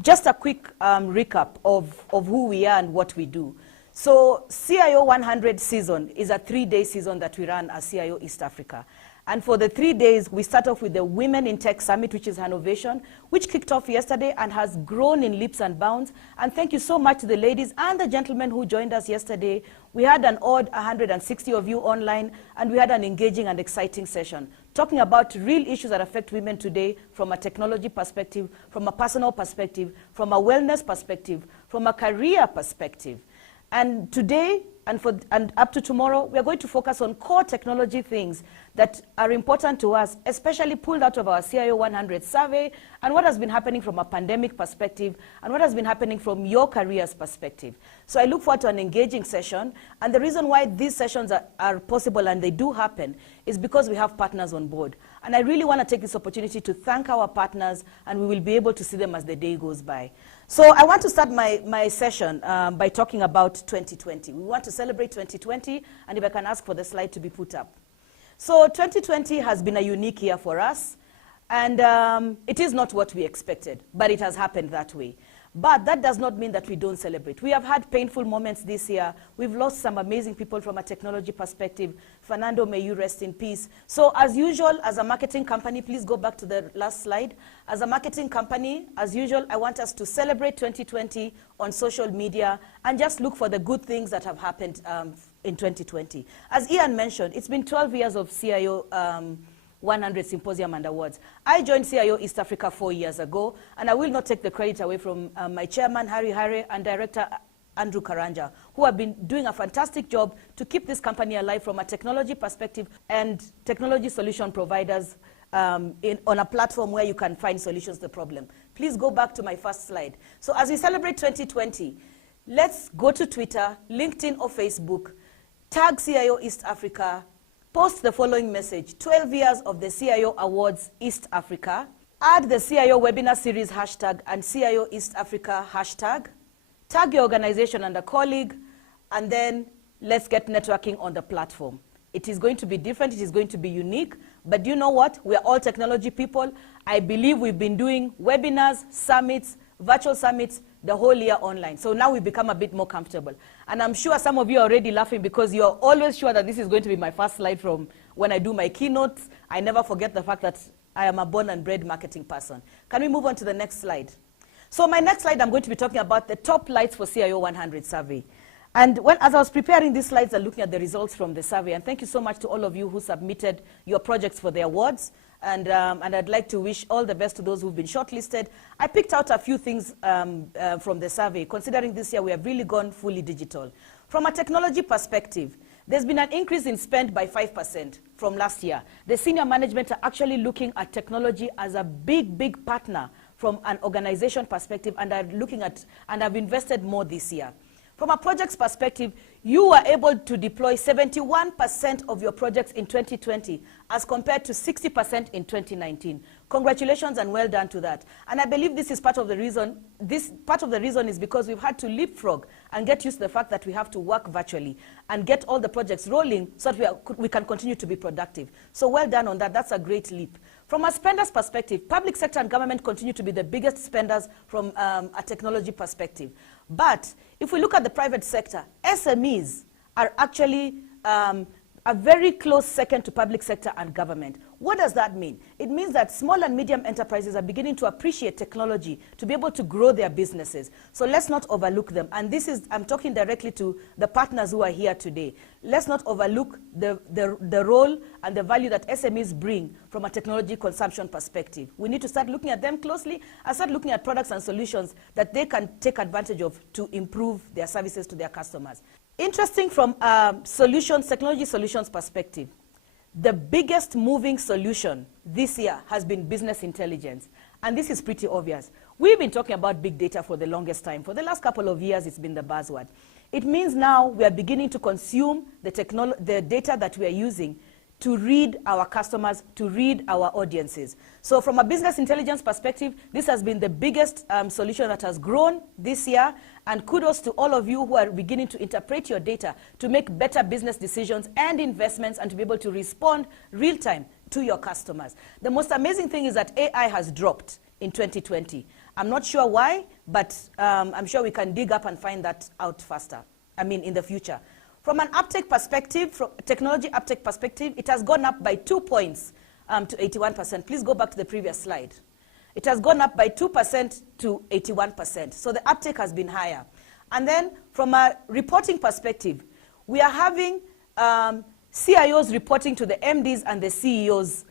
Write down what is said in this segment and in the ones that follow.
just a quick recap of who we are and what we do. So CIO100 season is a 3-day season that we run as CIO East Africa. And for the 3 days, we start off with the Women in Tech Summit, which is Innovation, which kicked off yesterday and has grown in leaps and bounds. And thank you so much to the ladies and the gentlemen who joined us yesterday. We had an odd 160 of you online, and we had an engaging and exciting session, talking about real issues that affect women today from a technology perspective, from a personal perspective, from a wellness perspective, from a career perspective. And today, and up to tomorrow, we are going to focus on core technology things that are important to us, especially pulled out of our CIO100 survey, and what has been happening from a pandemic perspective, and what has been happening from your career's perspective. So I look forward to an engaging session, and the reason why these sessions are possible and they do happen is because we have partners on board. And I really want to take this opportunity to thank our partners, and we will be able to see them as the day goes by. So I want to start my session by talking about 2020. We want to celebrate 2020, and if I can ask for the slide to be put up. So 2020 has been a unique year for us, and it is not what we expected, but it has happened that way. But that does not mean that we don't celebrate. We have had painful moments this year. We've lost some amazing people from a technology perspective. Fernando, may you rest in peace. So as usual, as a marketing company, please go back to the last slide. As a marketing company, as usual, I want us to celebrate 2020 on social media and just look for the good things that have happened in 2020. As Ian mentioned, it's been 12 years of CIO 100 Symposium and Awards. I joined CIO East Africa 4 years ago, and I will not take the credit away from my chairman, Harry Hare, and director, Andrew Karanja, who have been doing a fantastic job to keep this company alive from a technology perspective and technology solution providers on a platform where you can find solutions to the problem. Please go back to my first slide. So as we celebrate 2020, let's go to Twitter, LinkedIn, or Facebook, tag CIO East Africa, post the following message: 12 years of the CIO Awards East Africa. Add the CIO Webinar Series hashtag and CIO East Africa hashtag. Tag your organization and a colleague, and then let's get networking on the platform. It is going to be different, it is going to be unique, but you know what? We are all technology people. I believe we've been doing webinars, summits, virtual summits, the whole year online. So now we've become a bit more comfortable. And I'm sure some of you are already laughing because you're always sure that this is going to be my first slide from when I do my keynotes. I never forget the fact that I am a born and bred marketing person. Can we move on to the next slide? So my next slide, I'm going to be talking about the top lights for CIO 100 survey. And as I was preparing these slides and looking at the results from the survey, and thank you so much to all of you who submitted your projects for the awards. And I'd like to wish all the best to those who've been shortlisted. I picked out a few things from the survey, considering this year we have really gone fully digital. From a technology perspective, there's been an increase in spend by 5% from last year. The senior management are actually looking at technology as a big, big partner from an organization perspective, and are looking at and have invested more this year. From a projects perspective, you were able to deploy 71% of your projects in 2020 as compared to 60% in 2019. Congratulations and well done to that. And I believe this is part of the reason. This part of the reason is because we've had to leapfrog and get used to the fact that we have to work virtually and get all the projects rolling so that we can continue to be productive. So well done on that. That's a great leap. From a spender's perspective, public sector and government continue to be the biggest spenders from a technology perspective. But if we look at the private sector, SMEs are actually a very close second to public sector and government. What does that mean? It means that small and medium enterprises are beginning to appreciate technology to be able to grow their businesses. So let's not overlook them. And this is, I'm talking directly to the partners who are here today. Let's not overlook the role and the value that SMEs bring from a technology consumption perspective. We need to start looking at them closely and start looking at products and solutions that they can take advantage of to improve their services to their customers. Interesting from technology solutions perspective, the biggest moving solution this year has been business intelligence. And this is pretty obvious. We've been talking about big data for the longest time. For the last couple of years, it's been the buzzword. It means now we are beginning to consume the data that we are using to read our customers, to read our audiences. So from a business intelligence perspective, this has been the biggest solution that has grown this year. And kudos to all of you who are beginning to interpret your data to make better business decisions and investments and to be able to respond real time to your customers. The most amazing thing is that AI has dropped in 2020. I'm not sure why, but I'm sure we can dig up and find that out faster, in the future. From an uptake perspective, from technology uptake perspective, it has gone up by 2 points to 81%. Please go back to the previous slide. It has gone up by 2% to 81%. So the uptake has been higher. And then from a reporting perspective, we are having CIOs reporting to the MDs and the CEOs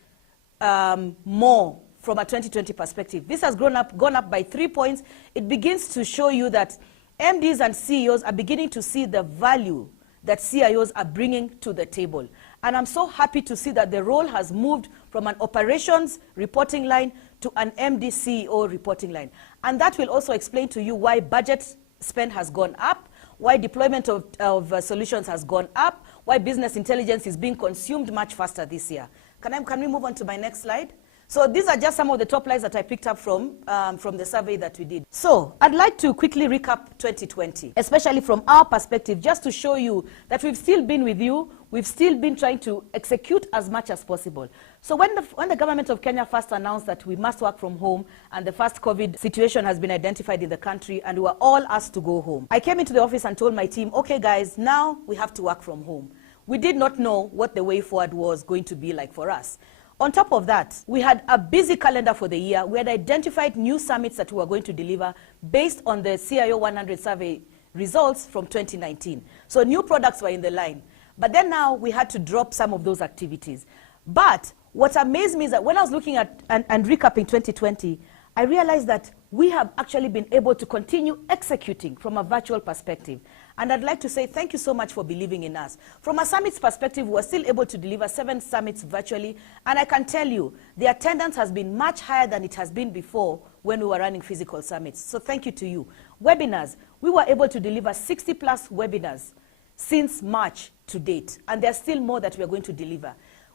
more from a 2020 perspective. This has gone up by 3 points. It begins to show you that MDs and CEOs are beginning to see the value that CIOs are bringing to the table. And I'm so happy to see that the role has moved from an operations reporting line to an MD CEO reporting line. And that will also explain to you why budget spend has gone up, why deployment of solutions has gone up, why business intelligence is being consumed much faster this year. Can we move on to my next slide? So these are just some of the top lines that I picked up from the survey that we did. So I'd like to quickly recap 2020, especially from our perspective, just to show you that we've still been with you. We've still been trying to execute as much as possible. So when the government of Kenya first announced that we must work from home and the first COVID situation has been identified in the country and we were all asked to go home, I came into the office and told my team, okay guys, now we have to work from home. We did not know what the way forward was going to be like for us. On top of that, we had a busy calendar for the year. We had identified new summits that we were going to deliver based on the CIO100 survey results from 2019. So new products were in the line. But then now we had to drop some of those activities. But what amazed me is that when I was looking at and recapping 2020, I realized that we have actually been able to continue executing from a virtual perspective. And I'd like to say thank you so much for believing in us. From a summits perspective, we're still able to deliver 7 summits virtually. And I can tell you, the attendance has been much higher than it has been before when we were running physical summits. So thank you to you. Webinars, we were able to deliver 60 plus webinars since March to date. And there's still more that we're going to deliver.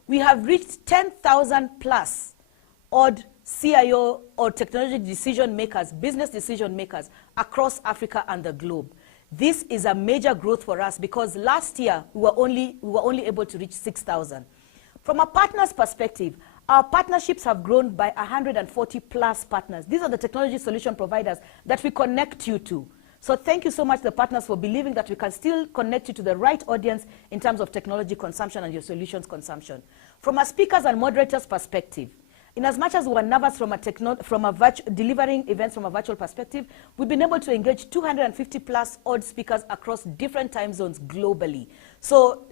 We have reached 10,000 plus odd CIO or technology decision makers, business decision makers across Africa and the globe. This is a major growth for us because last year we were only able to reach 6,000. From a partner's perspective, our partnerships have grown by 140 plus partners. These are the technology solution providers that we connect you to. So thank you so much, the partners, for believing that we can still connect you to the right audience in terms of technology consumption and your solutions consumption. From a speakers and moderators perspective, in as much as we were nervous delivering events from a virtual perspective, we've been able to engage 250 plus odd speakers across different time zones globally. So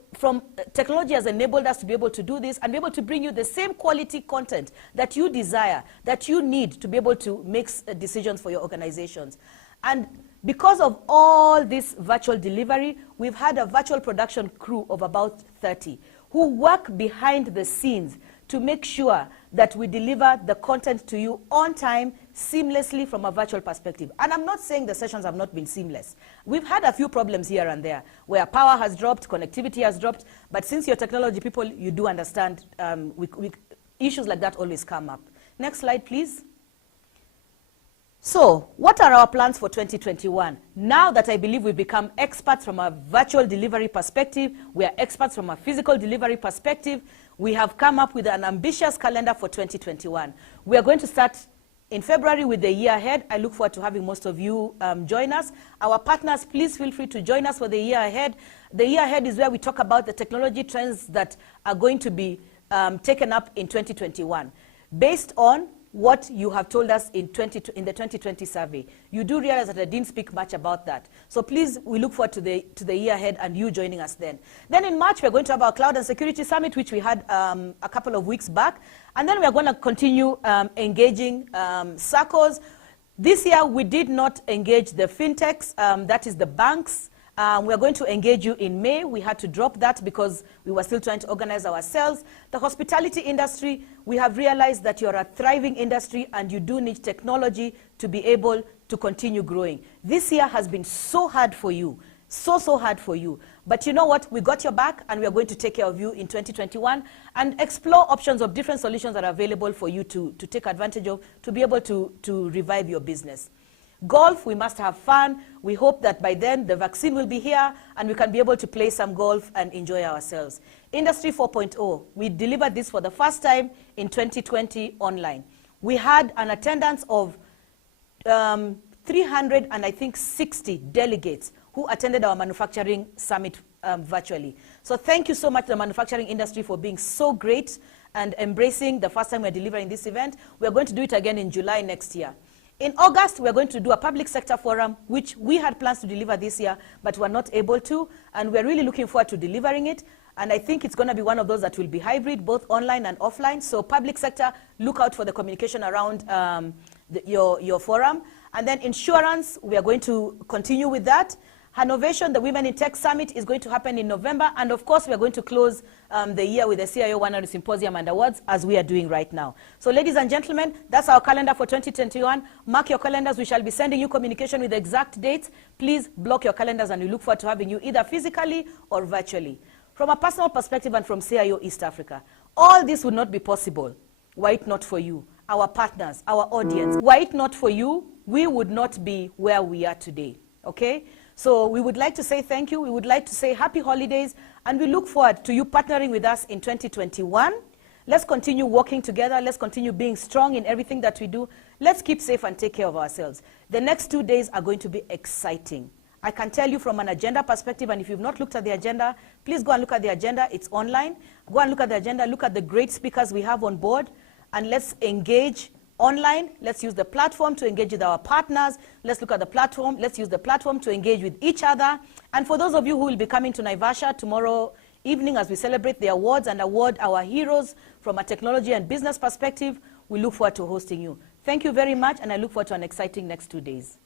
technology has enabled us to be able to do this and be able to bring you the same quality content that you desire, that you need to be able to make decisions for your organizations. And because of all this virtual delivery, we've had a virtual production crew of about 30 who work behind the scenes to make sure that we deliver the content to you on time, seamlessly from a virtual perspective. And I'm not saying the sessions have not been seamless. We've had a few problems here and there where power has dropped, connectivity has dropped, but since you're technology people, you do understand issues like that always come up. Next slide, please. So, what are our plans for 2021? Now that I believe we've become experts from a virtual delivery perspective, we are experts from a physical delivery perspective, we have come up with an ambitious calendar for 2021. We are going to start in February with the year ahead. I look forward to having most of you join us. Our partners, please feel free to join us for the year ahead. The year ahead is where we talk about the technology trends that are going to be taken up in 2021. Based on what you have told us in the 2020 survey. You do realize that I didn't speak much about that. So please, we look forward to the year ahead and you joining us then. Then in March, we're going to have our Cloud and Security Summit, which we had a couple of weeks back. And then we're going to continue engaging circles. This year, we did not engage the fintechs, that is the banks. We're going to engage you in May. We had to drop that because we were still trying to organize ourselves. The hospitality industry, we have realized that you're a thriving industry and you do need technology to be able to continue growing. This year has been so hard for you, so hard for you. But you know what? We got your back and we are going to take care of you in 2021 and explore options of different solutions that are available for you to take advantage of to be able to revive your business. Golf, we must have fun. We hope that by then the vaccine will be here and we can be able to play some golf and enjoy ourselves. Industry 4.0, we delivered this for the first time in 2020 online. We had an attendance of 360 delegates who attended our manufacturing summit virtually. So thank you so much to the manufacturing industry for being so great and embracing the first time we're delivering this event. We're going to do it again in July next year. In August, we're going to do a public sector forum, which we had plans to deliver this year, but we're not able to, and we're really looking forward to delivering it. And I think it's going to be one of those that will be hybrid, both online and offline. So public sector, look out for the communication around your forum. And then insurance, we are going to continue with that. Innovation, the Women in Tech Summit, is going to happen in November. And of course, we are going to close the year with the CIO100 Symposium and Awards, as we are doing right now. So ladies and gentlemen, that's our calendar for 2021. Mark your calendars. We shall be sending you communication with the exact dates. Please block your calendars, and we look forward to having you either physically or virtually. From a personal perspective and from CIO East Africa, all this would not be possible were it not for you, our partners, our audience. Were it not for you, we would not be where we are today, okay? So we would like to say thank you. We would like to say happy holidays, and we look forward to you partnering with us in 2021. Let's continue working together. Let's continue being strong in everything that we do. Let's keep safe and take care of ourselves. The next 2 days are going to be exciting. I can tell you from an agenda perspective, and if you've not looked at the agenda, please go and look at the agenda. It's online. Go and look at the agenda. Look at the great speakers we have on board, and let's engage online. Let's use the platform to engage with our partners. Let's look at the platform. Let's use the platform to engage with each other. And for those of you who will be coming to Naivasha tomorrow evening as we celebrate the awards and award our heroes from a technology and business perspective, we look forward to hosting you. Thank you very much, and I look forward to an exciting next 2 days.